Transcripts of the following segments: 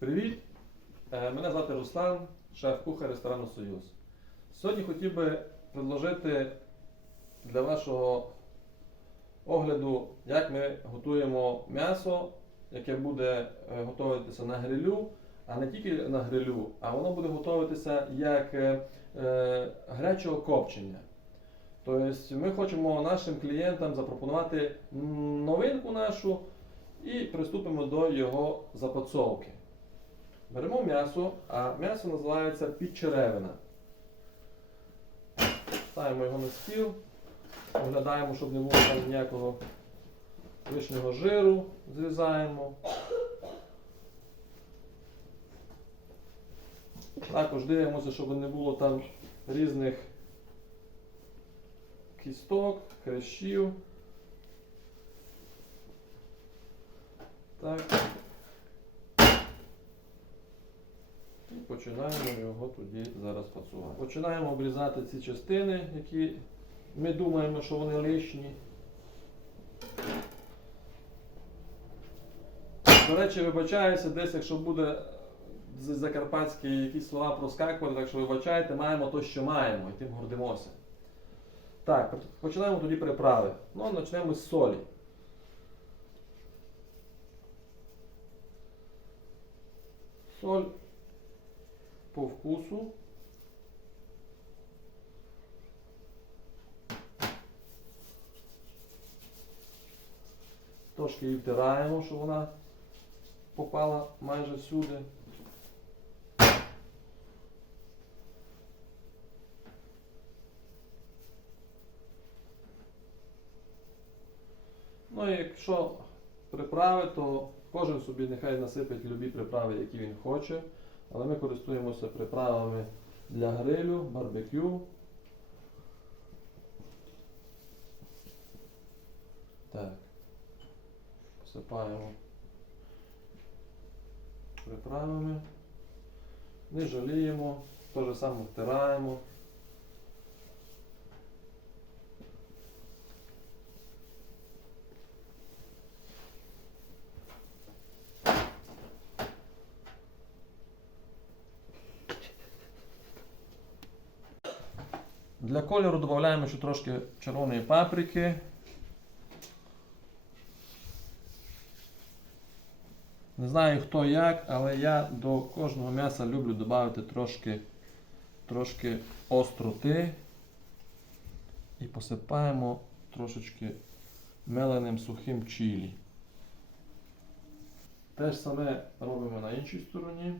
Привіт! Е, Мене звати Руслан, шеф-кухар ресторану Союз. Сьогодні хотів би предложити для вашого огляду, як ми готуємо м'ясо, яке буде е, готуватися на грилю, а не тільки на грилю, а воно буде готуватися як е, гарячого копчення. Тобто ми хочемо нашим клієнтам запропонувати новинку нашу і приступимо до його запацовки. Беремо м'ясо, а м'ясо називається підчеревина. Ставимо його на стіл, оглядаємо, щоб не було там ніякого лишнього жиру, зрізаємо. Також дивимося, щоб не було там різних кісток, хрящів. Так. І починаємо його тоді зараз пасувати. Починаємо обрізати ці частини, які ми думаємо, що вони лишні. До речі, вибачаюся, десь, якщо буде з закарпатські якісь слова проскакувати, так що вибачайте, маємо то, що маємо, і тим гордимося. Так, починаємо тоді приправи. Ну, почнемо з солі. Соль по вкусу. Трошки її втираємо, щоб вона попала майже всюди. Ну і якщо приправи, то кожен собі нехай насипить любі приправи, які він хоче. Але ми користуємося приправами для грилю, барбекю. Так. всипаємо приправами. Не жаліємо, те ж саме втираємо. Для кольору додаємо ще трошки червоної паприки. Не знаю хто як, але я до кожного м'яса люблю додати трошки, трошки остроти і посипаємо трошечки меленим сухим чилі. Те ж саме робимо на іншій стороні.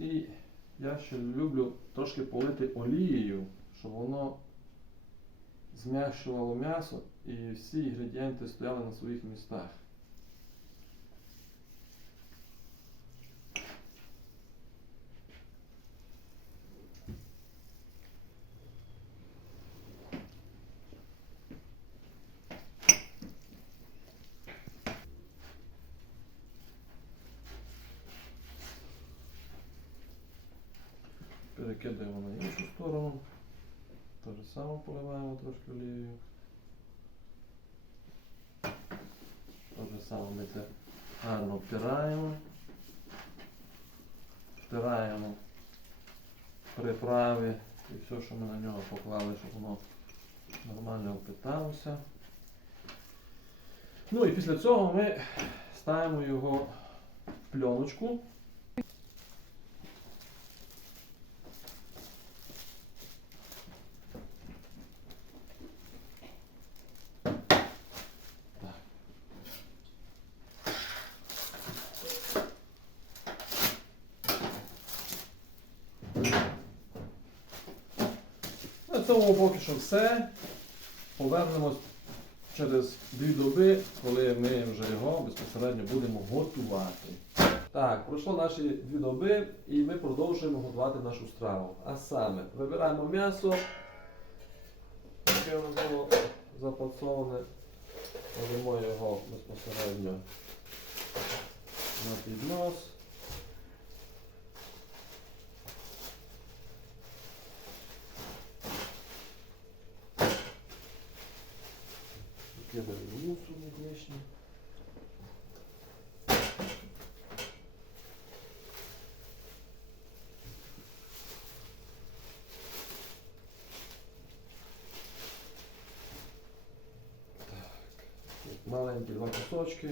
І ще люблю трошки полити олією, щоб воно зм'якшувало м'ясо і всі інгредієнти стояли на своїх містах. Перекидаємо на іншу сторону. Те ж саме поливаємо трошки олією. Те ж саме ми це гарно втираємо. Втираємо приправи і все, що ми на нього поклали, щоб воно нормально впиталося. Ну і після цього ми ставимо його в пленочку. Цьому поки що все. Повернемось через дві доби, коли ми вже його безпосередньо будемо готувати. Так, пройшло наші дві доби і ми продовжуємо готувати нашу страву. А саме, вибираємо м'ясо, яке воно було запацоване, робимо його безпосередньо на піднос. Кидаю мусорник лишній. Маленькі два кусочки.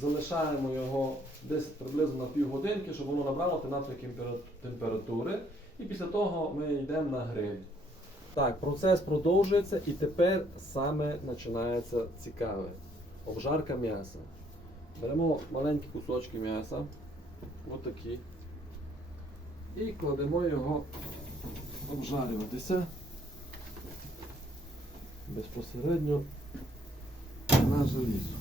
Залишаємо його десь приблизно на півгодинки, щоб воно набрало кемпера- температури. І після того ми йдемо на гриль. Так, процес продовжується і тепер саме починається цікаве. Обжарка м'яса. Беремо маленькі кусочки м'яса, отакі, і кладемо його обжарюватися безпосередньо на желізо.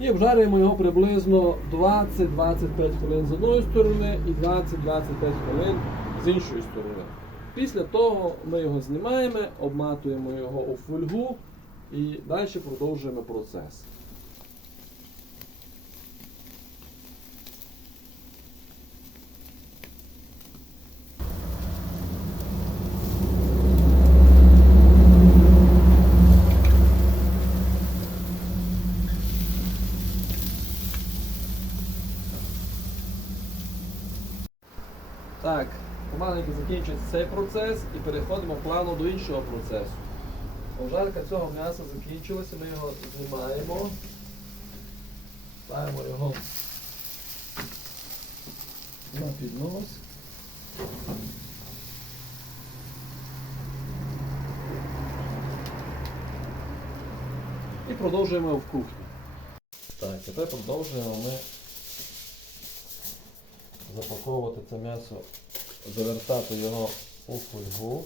І обжарюємо його приблизно 20-25 хвилин з одної сторони і 20-25 хвилин з іншої сторони. Після того ми його знімаємо, обматуємо його у фольгу і далі продовжуємо процес. Так, помаленьку закінчується цей процес і переходимо плавно до іншого процесу. Обжарка цього м'яса закінчилася, ми його знімаємо, ставимо його на піднос. І продовжуємо в кухні. Так, тепер продовжуємо ми запаковувати це м'ясо, завертати його у фольгу.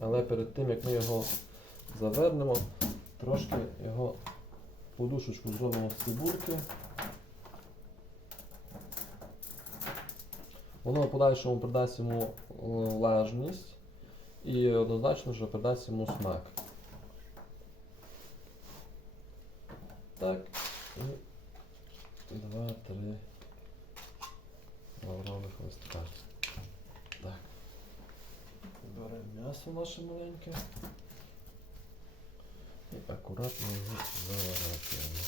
Але перед тим як ми його завернемо, трошки його подушечку зробимо з цибульки. Воно в подальшому придасть йому е, влажність і однозначно, що придасть йому смак. Так. Два, три лаврових листка. Так. Беремо м'ясо наше маленьке. І акуратно його заворачуємо.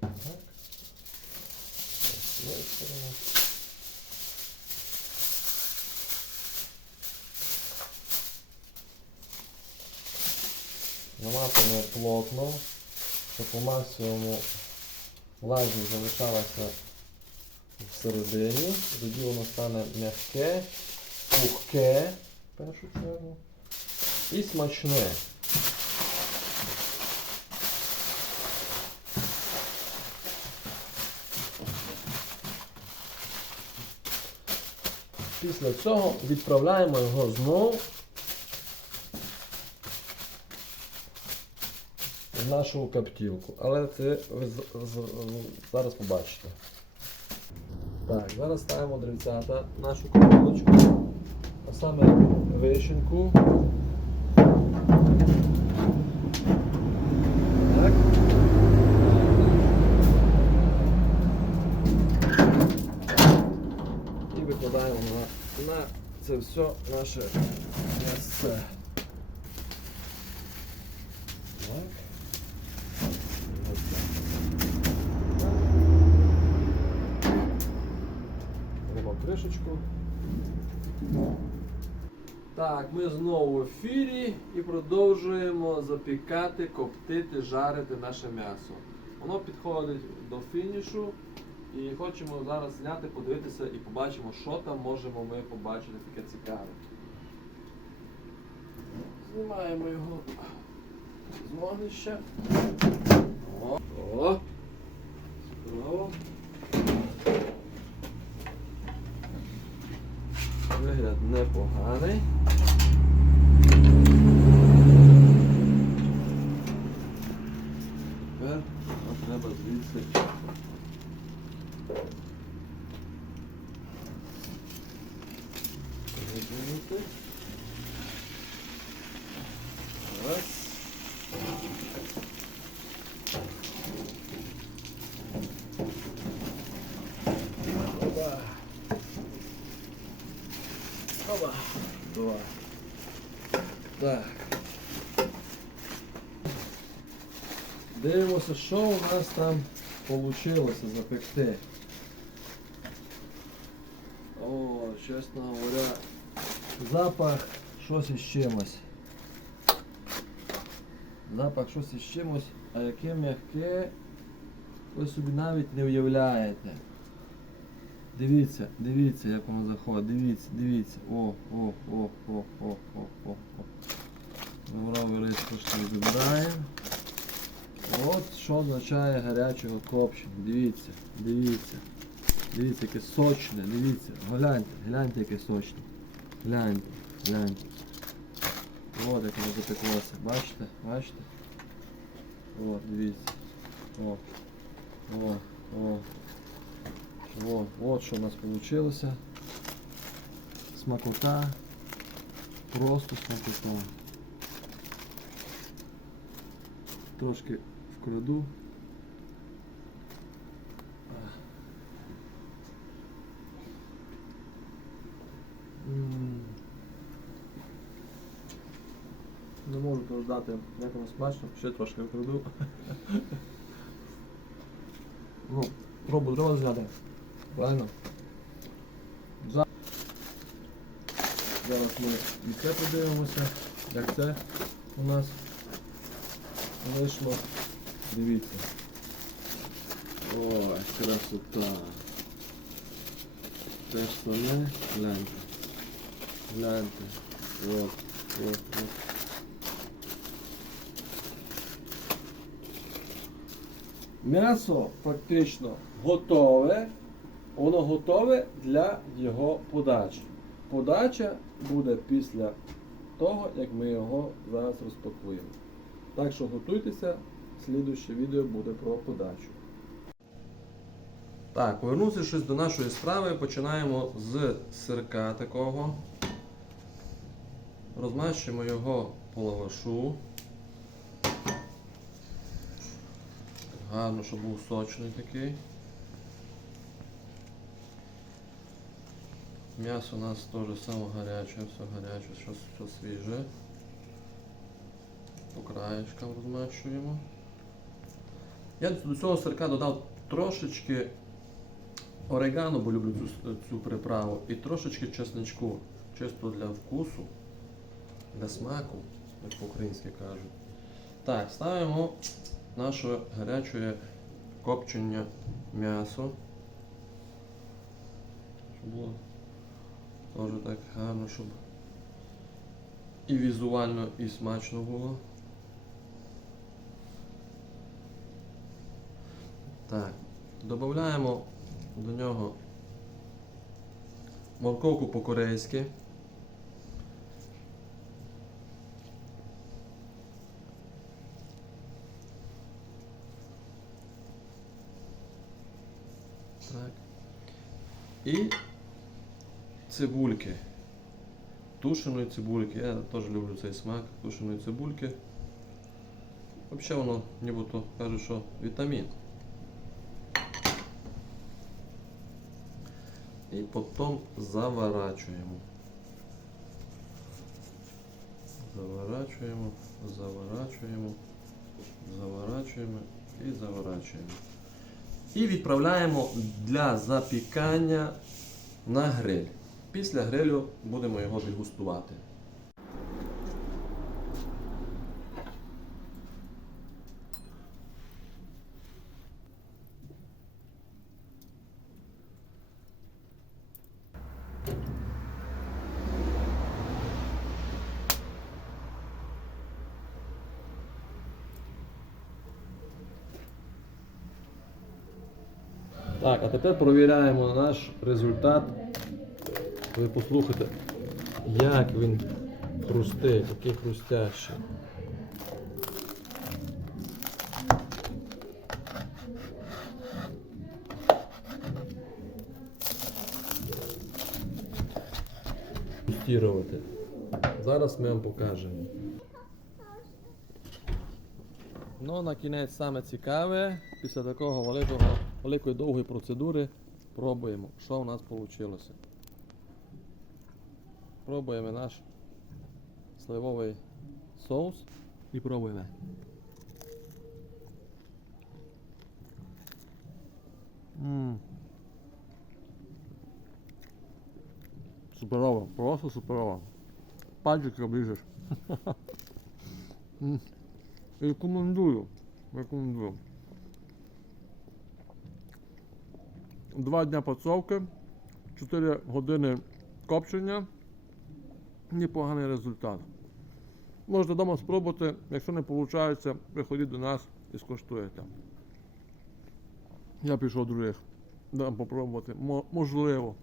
Так. З цієї сторони. Наматуємо плотно, щоб по максимуму влажність залишалася всередині. Тоді воно стане м'яке, пухке, в першу чергу, і смачне. Після цього відправляємо його знову нашу каптівку. Але це ви зараз побачите. Так, зараз ставимо дрівцята нашу картиночку, а саме вишеньку. І викладаємо на, це все наше м'ясце. Так. Ось так. Беремо кришечку. Так, ми знову в ефірі і продовжуємо запікати, коптити, жарити наше м'ясо. Воно підходить до фінішу і хочемо зараз зняти, подивитися і побачимо, що там можемо ми побачити таке цікаве. Знімаємо його з вогнища. О! О! Справа. вигляд непоганий. nossa leva Дивимося, що у нас там вийшло запекти. О, чесно говоря, запах щось із чимось. Запах щось із чимось, а яке м'яке, ви собі навіть не уявляєте. Дивіться, дивіться, як воно заходить, дивіться, дивіться. О, о, о, о, о, о, о, о. Лист трошки забираємо. От що означає гарячого копчення. Дивіться, дивіться. Дивіться, яке сочне, дивіться. Гляньте, гляньте, яке сочне. Гляньте, гляньте. От як воно запеклося. Бачите? Бачите? От, дивіться. О. О, о. О, от що у нас вийшло. Смакота. Просто смакота. Трошки вкраду. М. Не можу дождати, як воно смачно, ще трошки вкраду. Ну, пробу треба взяти. Правильно? За- Зараз ми і це подивимося, як це у нас вийшло. Дивіться. Ой, красота. Те ж саме, гляньте. Гляньте. От, от, от. М'ясо фактично готове, воно готове для його подачі. Подача буде після того, як ми його зараз розпакуємо. Так що готуйтеся, слідуюче відео буде про подачу. Так, повернувшись до нашої справи, починаємо з сирка такого. Розмащуємо його по лавашу. Гарно, щоб був сочний такий. М'ясо у нас теж саме гаряче, все гаряче, все, все свіже. По краєчкам розмащуємо. Я до цього сирка додав трошечки орегано, бо люблю цю, цю приправу, і трошечки чесничку, чисто для вкусу, для смаку, як по-українськи кажуть. Так, ставимо наше гаряче копчення м'ясо. Щоб було теж так гарно, щоб і візуально, і смачно було. Так, додаємо до нього морковку по-корейськи. Так. І цибульки. Тушеної цибульки. Я теж люблю цей смак тушеної цибульки. Взагалі воно нібито кажуть, що вітамін. І потім заворачуємо. Заворачуємо, заворачуємо, заворачуємо і заворачуємо. І відправляємо для запікання на гриль. Після грилю будемо його дегустувати. Так, а тепер провіряємо наш результат. Ви послухайте, Як він хрустить, який хрустящий. Тестувати. Зараз ми вам покажемо. Ну, на кінець саме цікаве, після такого великого, великої довгої процедури пробуємо, що в нас вийшло. Пробуємо наш сливовий соус і пробуємо. Ммм. Суперово, просто суперово. Пальчик оближеш. Рекомендую. Рекомендую. Два дня подсовки, 4 години копчення. Непоганий результат. Можете вдома спробувати, якщо не виходить, приходіть до нас і скуштуєте. Я пішов других. Дам попробувати. Можливо.